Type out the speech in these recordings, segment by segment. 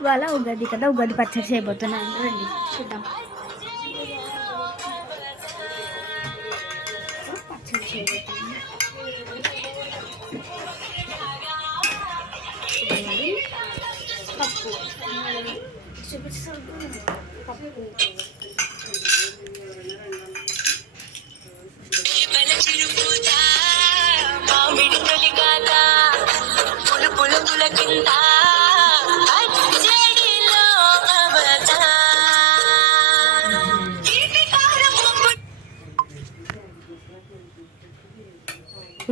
ఇవాళ ఉగాది కదా, ఉగాది పచ్చడి చేయబోతున్నాను. రండి చూద్దాం. పచ్చడి చేయబోతున్నాను. పప్పు చూపిస్తాను. పప్పు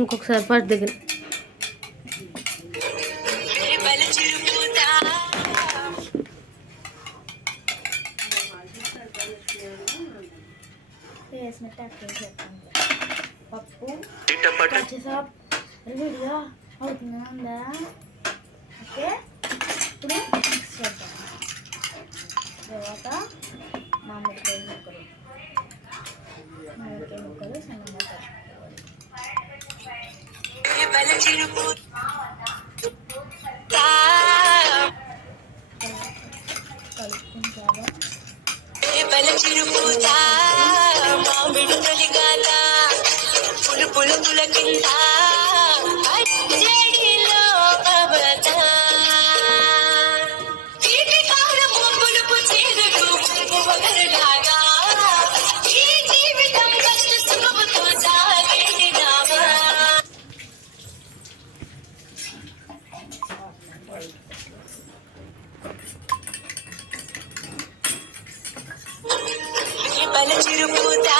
ఇంకొకసారి పట్టు దగ్గర వేసినట్టు అక్కడ చెప్తాను. పప్పు పచ్చిసాప్ రెడీగా అవుతుందా? ఓకే, ఇప్పుడు మిక్స్ చేద్దాం. తర్వాత మామిడికాయ ముక్కలు సన్నగా కలుపుకుంటారు. చిరుపుతా